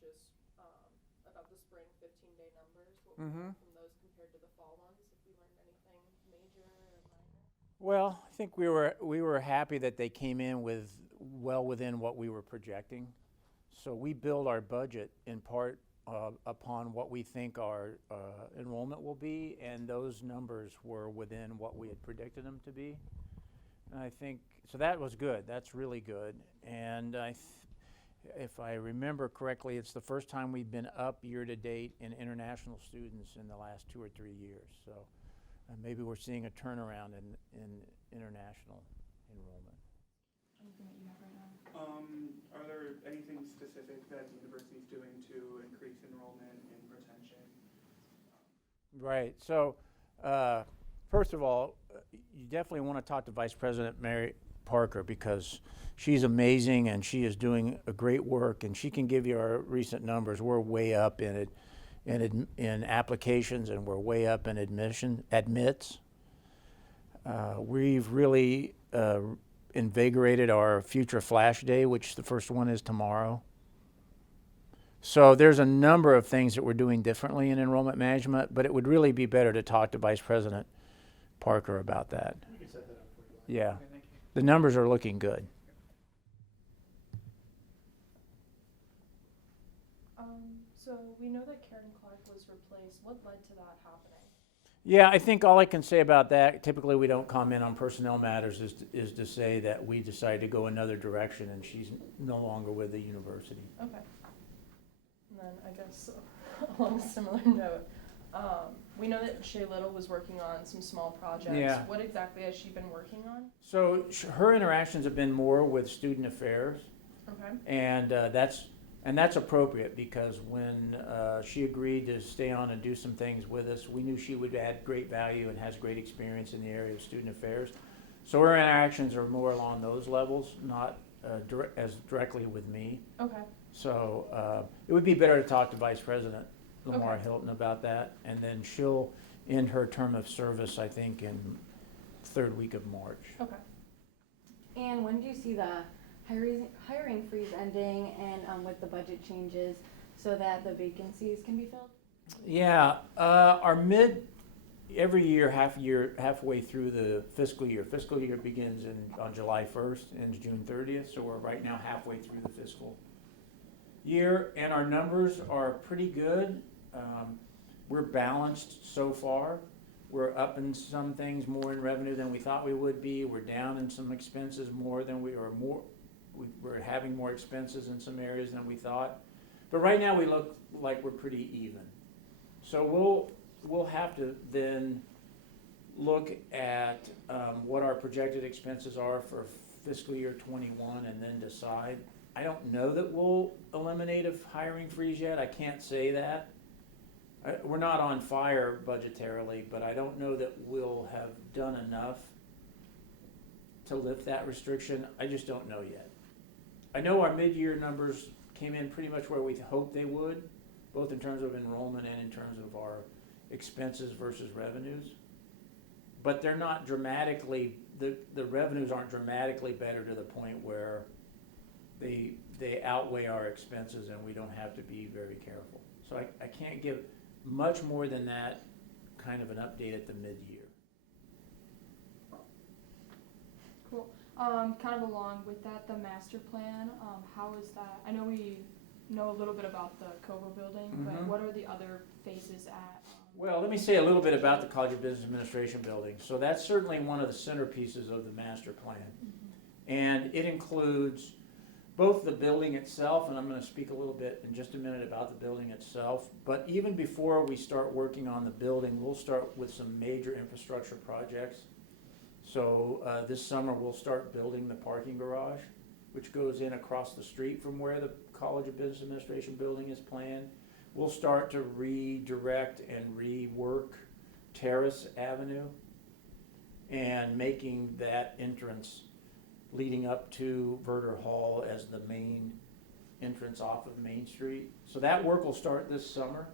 just about the spring 15-day numbers, what we learned from those compared to the fall ones, if we learned anything major or minor. Well, I think we were happy that they came in with well within what we were projecting. So we build our budget in part upon what we think our enrollment will be, and those numbers were within what we had predicted them to be. And I think so that was good. That's really good. And if I remember correctly, it's the first time we've been up year to date in international students in the last 2 or 3 years. So maybe we're seeing a turnaround in international enrollment. Anything that you have right now? Are there anything specific that the university is doing to increase enrollment and retention? Right. So, first of all, you definitely want to talk to Vice President Mary Parker because she's amazing and she is doing a great work, and she can give you our recent numbers. We're way up in applications, and we're way up in admits. We've really invigorated our future flash day, which the first one is tomorrow. So there's a number of things that we're doing differently in enrollment management, but it would really be better to talk to Vice President Parker about that. You can set that up for you. Yeah, Okay, thank you. the numbers are looking good. So we know that Karen Clark was replaced. What led to that happening? Yeah, I think all I can say about that, typically we don't comment on personnel matters, is to say that we decided to go another direction and she's no longer with the university. Okay. And then I guess along a similar note, we know that Shay Little was working on some small projects. Yeah. What exactly has she been working on? So her interactions have been more with student affairs, Okay. and that's appropriate because when she agreed to stay on and do some things with us, we knew she would add great value and has great experience in the area of student affairs. So her interactions are more along those levels, not as directly with me. Okay. So it would be better to talk to Vice President Lamar Okay. Hilton about that, and then she'll end her term of service, I think, in third week of March. Okay. And when do you see the hiring freeze ending and with the budget changes so that the vacancies can be filled? Yeah, every year, halfway through the fiscal year. Fiscal year begins on July 1st, ends June 30th, so we're right now halfway through the fiscal year, and our numbers are pretty good. We're balanced so far. We're up in some things more in revenue than we thought we would be. We're down in some expenses more than we're having more expenses in some areas than we thought. But right now we look like we're pretty even. So we'll have to then look at what our projected expenses are for fiscal year 21 and then decide. I don't know that we'll eliminate a hiring freeze yet. I can't say that. We're not on fire budgetarily, but I don't know that we'll have done enough to lift that restriction. I just don't know yet. I know our mid-year numbers came in pretty much where we hoped they would, both in terms of enrollment and in terms of our expenses versus revenues. But they're not dramatically, the revenues aren't dramatically better to the point where they outweigh our expenses and we don't have to be very careful. So I can't give much more than that kind of an update at the mid-year. Cool. Kind of along with that, the master plan, how is that? I know we know a little bit about the Covo building, but what are the other phases at? Well, let me say a little bit about the College of Business Administration building. So that's certainly one of the centerpieces of the master plan. And it includes both the building itself, and I'm going to speak a little bit in just a minute about the building itself, but even before we start working on the building, we'll start with some major infrastructure projects. So this summer we'll start building the parking garage, which goes in across the street from where the College of Business Administration building is planned. We'll start to redirect and rework Terrace Avenue and making that entrance leading up to Verter Hall as the main entrance off of Main Street. So that work will start this summer.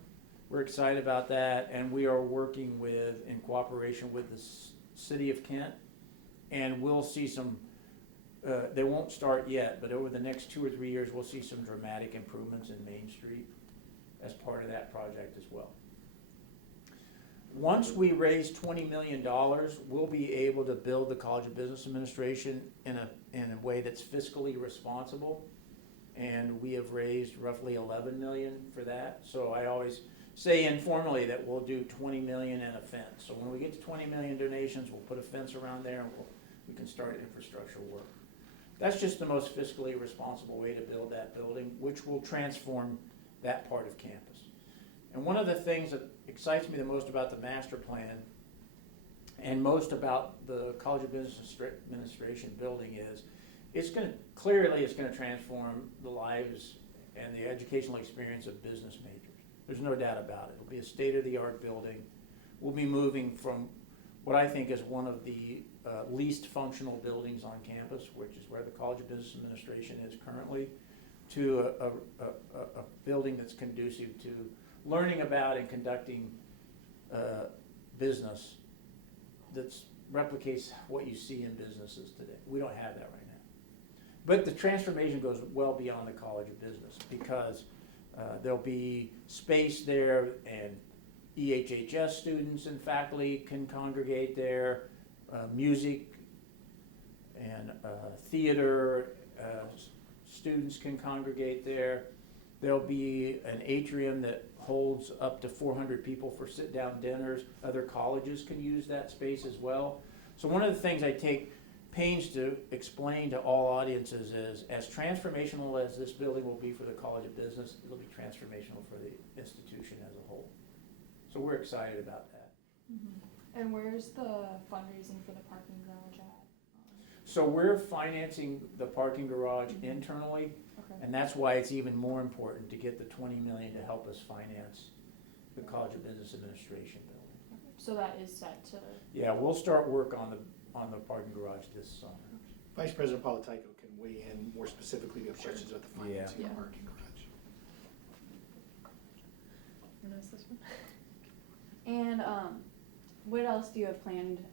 We're excited about that, and we are working in cooperation with the City of Kent, and we'll see some they won't start yet, but over the next 2 or 3 years, we'll see some dramatic improvements in Main Street as part of that project as well. Once we raise $20 million, we'll be able to build the College of Business Administration in a way that's fiscally responsible. And we have raised roughly 11 million for that. So I always say informally that we'll do 20 million and a fence. So when we get to 20 million donations, we'll put a fence around there and we can start infrastructure work. That's just the most fiscally responsible way to build that building, which will transform that part of campus. And one of the things that excites me the most about the master plan and most about the College of Business Administration building is it's going to transform the lives and the educational experience of business majors. There's no doubt about it. It'll be a state-of-the-art building. We'll be moving from what I think is one of the least functional buildings on campus, which is where the College of Business Administration is currently, to a building that's conducive to learning about and conducting business that replicates what you see in businesses today. We don't have that right now. But the transformation goes well beyond the College of Business because there'll be space there and EHHS students and faculty can congregate there, music and theater students can congregate there. There'll be an atrium that holds up to 400 people for sit-down dinners. Other colleges can use that space as well. So one of the things I take pains to explain to all audiences is, as transformational as this building will be for the College of Business, it'll be transformational for the institution as a whole. So we're excited about that. Mm-hmm. And where's the fundraising for the parking garage at? So we're financing the parking garage internally, Okay. and that's why it's even more important to get the 20 million to help us finance the College of Business Administration building. So that is set to. Yeah, we'll start work on the parking garage this summer. Vice President Politico can weigh in more specifically to questions about the financing Yeah. of the parking garage. Wanna ask this one? And what else do you have planned,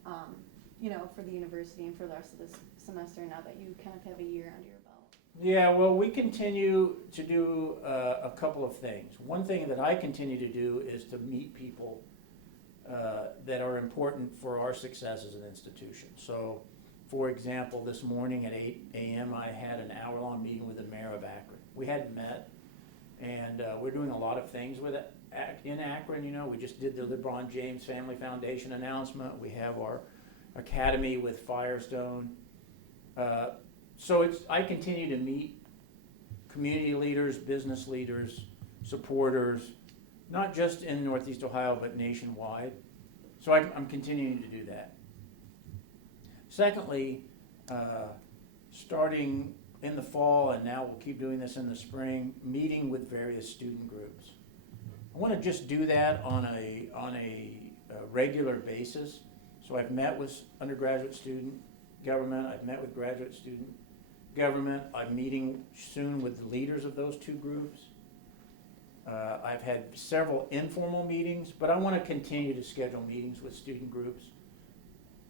for the university and for the rest of this semester now that you kind of have a year under your belt? Yeah, well, we continue to do a couple of things. One thing that I continue to do is to meet people that are important for our success as an institution. So, for example, this morning at 8 a.m. I had an hour-long meeting with the mayor of Akron. We hadn't met, and we're doing a lot of things with it in Akron. We just did the LeBron James Family Foundation announcement. We have our academy with Firestone. So I continue to meet community leaders, business leaders, supporters, not just in Northeast Ohio, but nationwide. So I'm continuing to do that. Secondly, starting in the fall, and now we'll keep doing this in the spring, meeting with various student groups. I want to just do that on a regular basis. So I've met with undergraduate student government, I've met with graduate student government, I'm meeting soon with the leaders of those two groups. I've had several informal meetings, but I want to continue to schedule meetings with student groups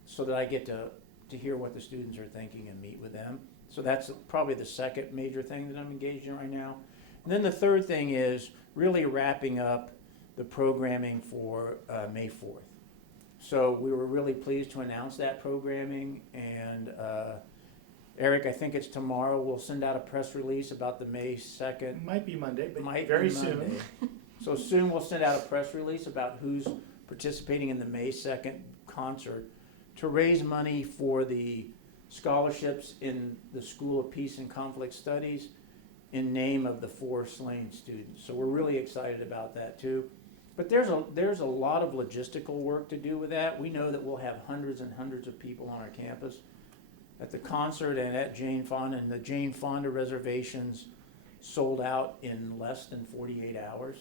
so that I get to hear what the students are thinking and meet with them. So that's probably the second major thing that I'm engaged in right now. And then the third thing is really wrapping up the programming for May 4th. So we were really pleased to announce that programming, and Eric, I think it's tomorrow, we'll send out a press release about the May 2nd. It might be Monday, but Might very be Monday. soon. So soon we'll send out a press release about who's participating in the May 2nd concert to raise money for the scholarships in the School of Peace and Conflict Studies in name of the 4 slain students. So we're really excited about that too. But there's a lot of logistical work to do with that. We know that we'll have hundreds and hundreds of people on our campus at the concert and at Jane Fonda, and the Jane Fonda reservations sold out in less than 48 hours.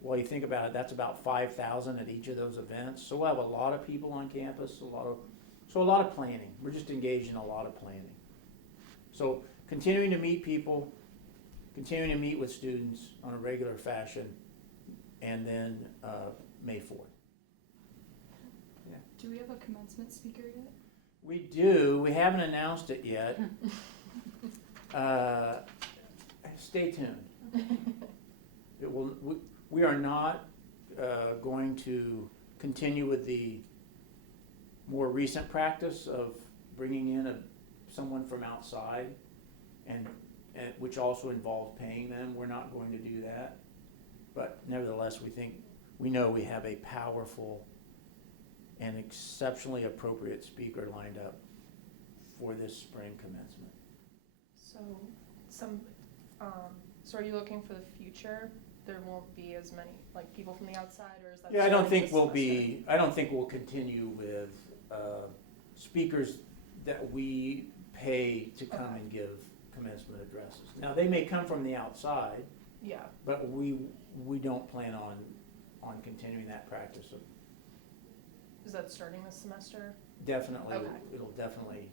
Well, you think about it, that's about 5,000 at each of those events. So we'll have a lot of people on campus, a lot of planning. We're just engaged in a lot of planning. So continuing to meet people, continuing to meet with students on a regular fashion, and then May 4th. Do we have a commencement speaker yet? We do, we haven't announced it yet. Stay tuned. It will, we are not going to continue with the more recent practice of bringing in someone from outside, and which also involves paying them. We're not going to do that. But nevertheless, we know we have a powerful and exceptionally appropriate speaker lined up for this spring commencement. So are you looking for the future? There won't be as many like people from the outside, or is that? Yeah, I don't starting think this semester? we'll continue with speakers that we pay to come and give commencement addresses. Now, they may come from the outside, Yeah. but we don't plan on continuing that practice. So Is that starting this semester? definitely, Okay. it'll definitely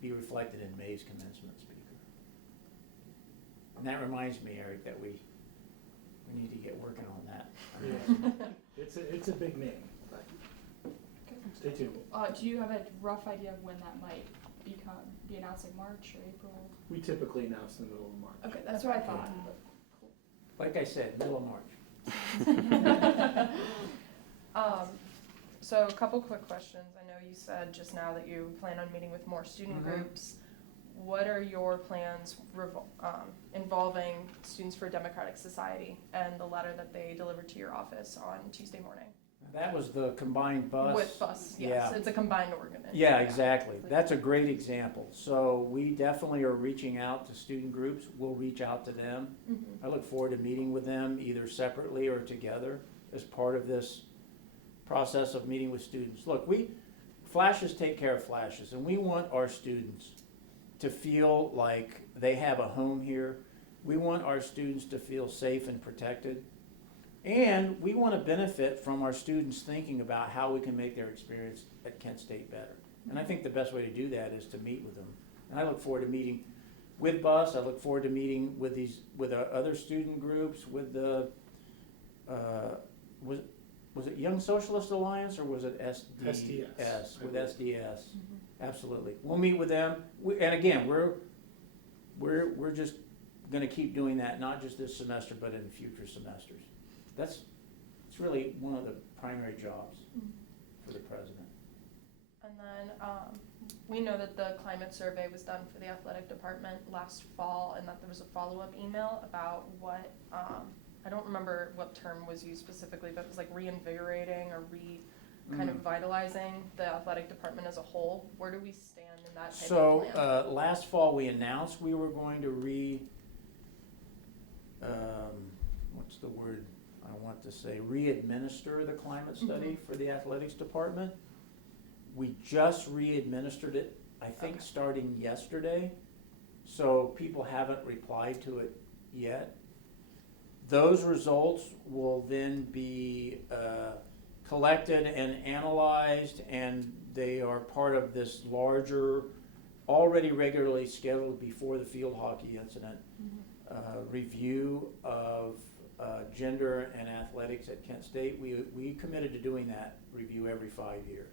be reflected in May's commencement speaker. And that reminds me, Eric, that we need to get working on that. Yeah. It's a big name, but stay tuned. Do you have a rough idea of when that might be announced, like March or April? We typically announce in the middle of March. Okay, that's what I thought. Like I said, middle of March. So a couple quick questions. I know you said just now that you plan on meeting with more student Mhm. groups. What are your plans involving Students for a Democratic Society and the letter that they delivered to your office on Tuesday morning? That was the combined bus. With bus, yes. Yeah. It's a combined organization. Yeah, exactly. That's a great example. So we definitely are reaching out to student groups. We'll reach out to them. Mhm. I look forward to meeting with them either separately or together as part of this process of meeting with students. Look, flashes take care of flashes, and we want our students to feel like they have a home here. We want our students to feel safe and protected. And we want to benefit from our students thinking about how we can make their experience at Kent State better. And I think the best way to do that is to meet with them. And I look forward to meeting with BUS. I look forward to meeting with our other student groups, with the, was it Young Socialist Alliance or was it SDS? SDS. With SDS. Mhm. Absolutely. We'll meet with them. And again, we're just gonna keep doing that, not just this semester, but in future semesters. It's really one of the primary jobs Mhm. for the president. And then we know that the climate survey was done for the athletic department last fall, and that there was a follow-up email about what, I don't remember what term was used specifically, but it was like reinvigorating or kind of vitalizing the athletic department as a whole. Where do we stand in that type of plan? Last fall, we announced we were going to what's the word I want to say, re-administer the climate study for the athletics department. We just re-administered it, I think, Okay. starting yesterday, so people haven't replied to it yet. Those results will then be collected and analyzed, and they are part of this larger, already regularly scheduled before the field hockey incident, review of gender and athletics at Kent State. We committed to doing that review every 5 years.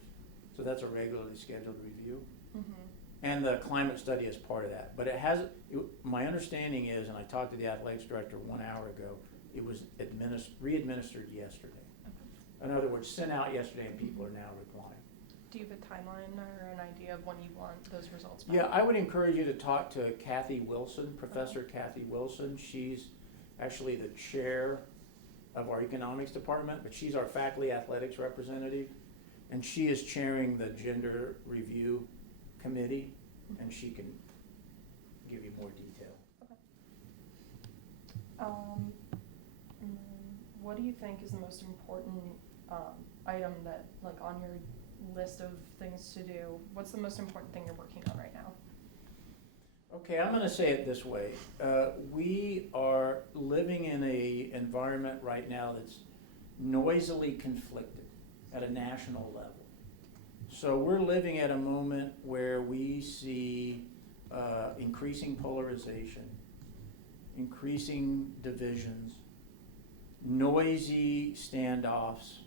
So that's a regularly scheduled review. Mhm. And the climate study is part of that. But my understanding is, and I talked to the athletics director 1 hour ago, it was re-administered yesterday. In other words, sent out yesterday and people are now replying. Do you have a timeline or an idea of when you want those results back? Yeah, I would encourage you to talk to Kathy Wilson, Professor Kathy Wilson. She's actually the chair of our economics department, but she's our faculty athletics representative. And she is chairing the gender review committee, and she can give you more detail. And then what do you think is the most important item that, like, on your list of things to do? What's the most important thing you're working on right now? Okay, I'm gonna say it this way. We are living in an environment right now that's noisily conflicted at a national level. So we're living at a moment where we see increasing polarization, increasing divisions, noisy standoffs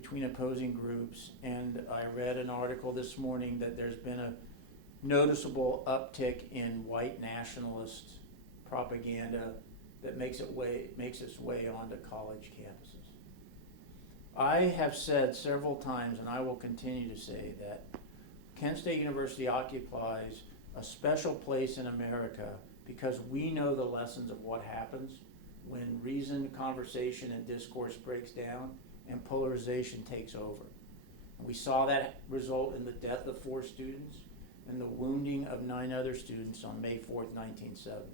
between opposing groups. And I read an article this morning that there's been a noticeable uptick in white nationalist propaganda that makes its way onto college campuses. I have said several times, and I will continue to say, that Kent State University occupies a special place in America because we know the lessons of what happens when reason, conversation, and discourse breaks down and polarization takes over. And we saw that result in the death of 4 students and the wounding of 9 other students on May 4th, 1970.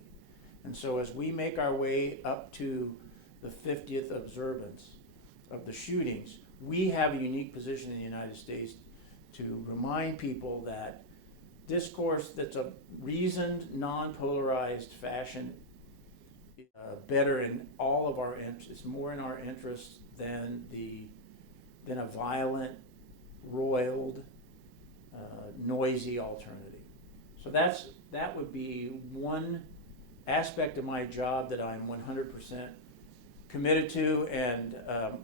And so as we make our way up to the 50th observance of the shootings, we have a unique position in the United States to remind people that discourse that's a reasoned, non-polarized fashion is better in all of our interests. It's more in our interests than a violent, roiled, noisy alternative. So that would be one aspect of my job that I'm 100% committed to. And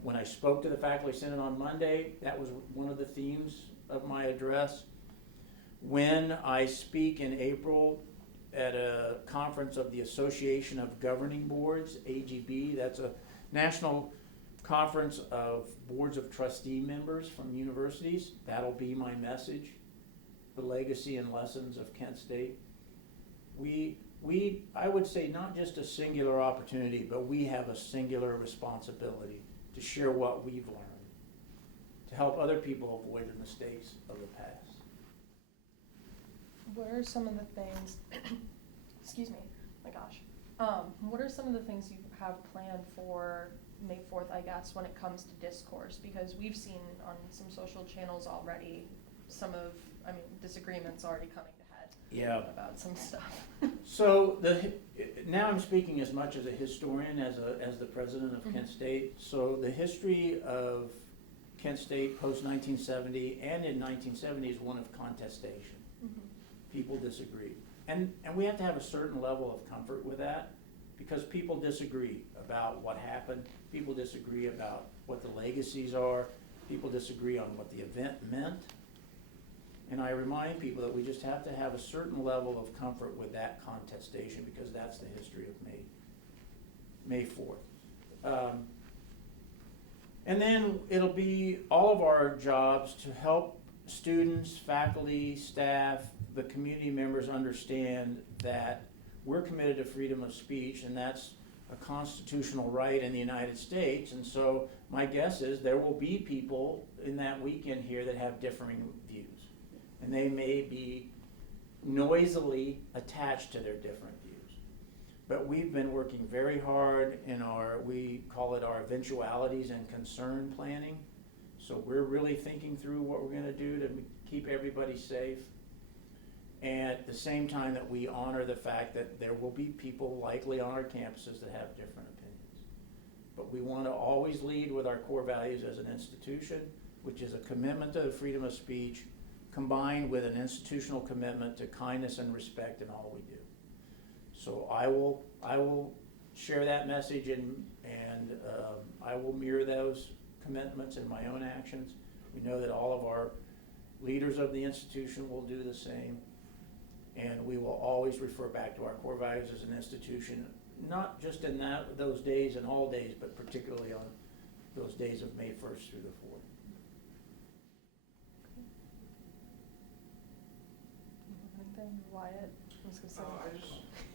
when I spoke to the Faculty Senate on Monday, that was one of the themes of my address. When I speak in April at a conference of the Association of Governing Boards, AGB, that's a national conference of boards of trustee members from universities, that'll be my message, the legacy and lessons of Kent State. I would say not just a singular opportunity, but we have a singular responsibility to share what we've learned, to help other people avoid the mistakes of the past. What are some of the things, excuse me, my gosh. What are some of the things you have planned for May 4th, I guess, when it comes to discourse? Because we've seen on some social channels already disagreements already coming to head. Yeah. About some stuff. So now I'm speaking as much as a historian as the president of Kent State. So the history of Kent State post 1970 and in 1970 is one of contestation. People disagree. And we have to have a certain level of comfort with that because people disagree about what happened. People disagree about what the legacies are. People disagree on what the event meant. And I remind people that we just have to have a certain level of comfort with that contestation because that's the history of May 4th. And then it'll be all of our jobs to help students, faculty, staff, the community members understand that we're committed to freedom of speech, and that's a constitutional right in the United States. And so my guess is there will be people in that weekend here that have differing views. And they may be noisily attached to their different views. But we've been working very hard in we call it our eventualities and concern planning. So we're really thinking through what we're gonna do to keep everybody safe. And at the same time that we honor the fact that there will be people likely on our campuses that have different opinions. But we wanna always lead with our core values as an institution, which is a commitment to the freedom of speech, combined with an institutional commitment to kindness and respect in all we do. So I will share that message and I will mirror those commitments in my own actions. We know that all of our leaders of the institution will do the same. And we will always refer back to our core values as an institution, not just in those days and all days, but particularly on those days of May 1st through the 4th. Anything, Wyatt? I was gonna say.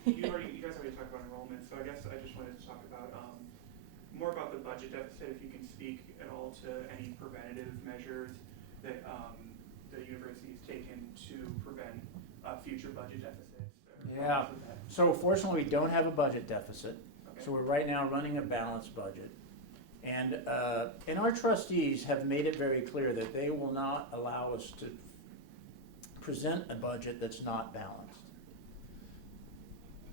You guys already talked about enrollment, so I guess I just wanted to talk about more about the budget deficit. If you can speak at all to any preventative measures that the university has taken to prevent future budget deficits. Yeah. So fortunately, we don't have a budget deficit. Okay. So we're right now running a balanced budget. And our trustees have made it very clear that they will not allow us to present a budget that's not balanced.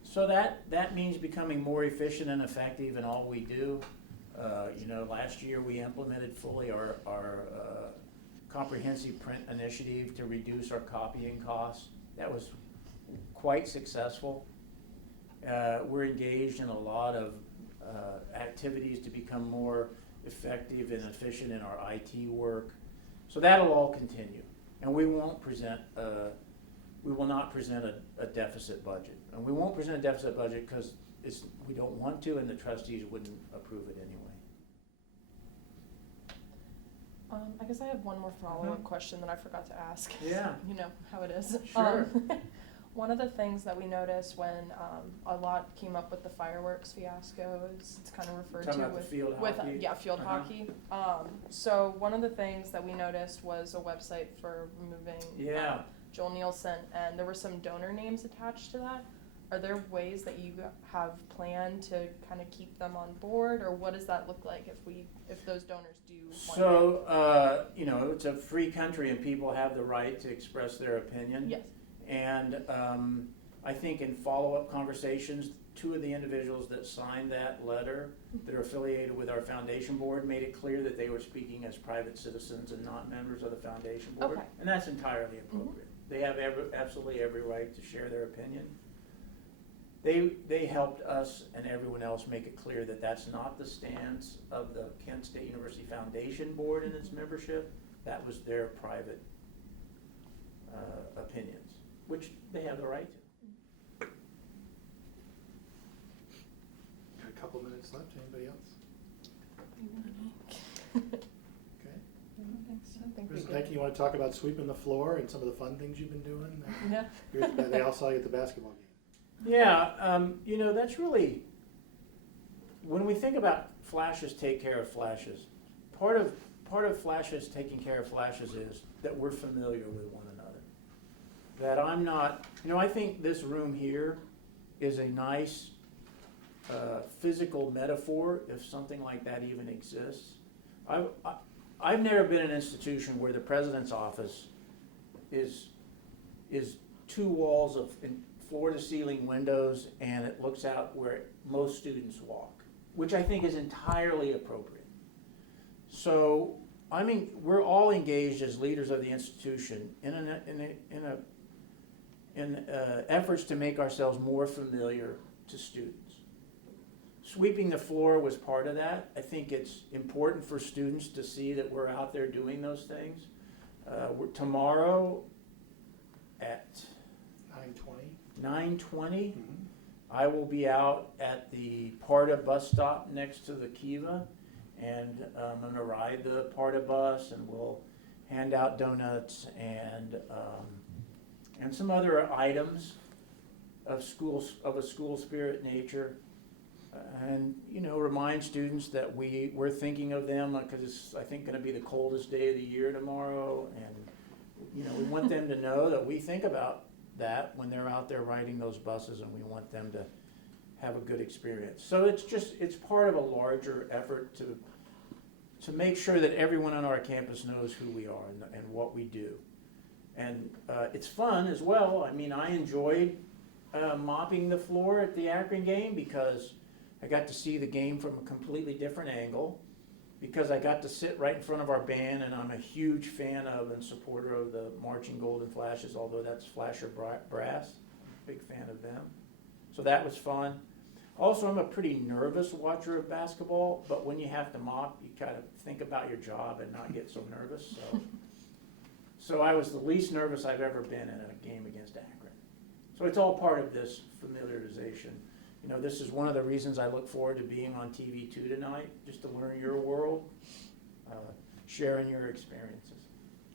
So that means becoming more efficient and effective in all we do. Last year we implemented fully our comprehensive print initiative to reduce our copying costs. That was quite successful. We're engaged in a lot of activities to become more effective and efficient in our IT work. So that'll all continue. And we won't present, we will not present a deficit budget. And we won't present a deficit budget because we don't want to, and the trustees wouldn't approve it anyway. I guess I have one more follow-up question that I forgot to ask. Yeah. You know how it is. Sure. One of the things that we noticed when a lot came up with the fireworks fiasco, it's kind of referred Talking to about the with field with hockey? yeah, field Uh-huh. hockey. So one of the things that we noticed was a website for removing Yeah. Joel Nielsen, and there were some donor names attached to that. Are there ways that you have planned to kind of keep them on board, or what does that look like if those donors do want to? So, you know, it's a free country and people have the right to express their opinion. Yes. And I think in follow-up conversations, two of the individuals that signed that letter that are affiliated with our foundation board made it clear that they were speaking as private citizens and not members of the foundation board. Okay. And that's entirely appropriate. They have absolutely every right to share their opinion. They helped us and everyone else make it clear that that's not the stance of the Kent State University Foundation Board and its membership. That was their private opinions, which they have the right to. Got a couple minutes left, anybody else? Okay. I think we President Diacon, you want to talk about sweeping the floor and some of the fun things you've been doing? Yeah. They all saw you at the basketball game. Yeah, you know, that's really, when we think about flashes take care of flashes, part of flashes taking care of flashes is that we're familiar with one another. That I'm not, you know, I think this room here is a nice physical metaphor, if something like that even exists. I've never been in an institution where the president's office is two walls of floor-to-ceiling windows, and it looks out where most students walk, which I think is entirely appropriate. So, I mean, we're all engaged as leaders of the institution in efforts to make ourselves more familiar to students. Sweeping the floor was part of that. I think it's important for students to see that we're out there doing those things. Tomorrow at 9:20, I will be out at the Parda bus stop next to the Kiva, and I'm going to ride the Parda bus, and we'll hand out donuts and some other items of a school spirit nature, and you know, remind students that we're thinking of them, because it's, I think, going to be the coldest day of the year tomorrow, and you know, we want them to know that we think about that when they're out there riding those buses, and we want them to have a good experience. So it's part of a larger effort to make sure that everyone on our campus knows who we are and what we do. And it's fun as well. I mean, I enjoyed mopping the floor at the Akron game because I got to see the game from a completely different angle, because I got to sit right in front of our band, and I'm a huge fan of and supporter of the Marching Golden Flashes, although that's Flasher Brass, big fan of them. So that was fun. Also, I'm a pretty nervous watcher of basketball, but when you have to mop, you kind of think about your job and not get so nervous. So I was the least nervous I've ever been in a game against Akron. So it's all part of this familiarization. You know, this is one of the reasons I look forward to being on TV2 tonight, just to learn your world, sharing your experiences.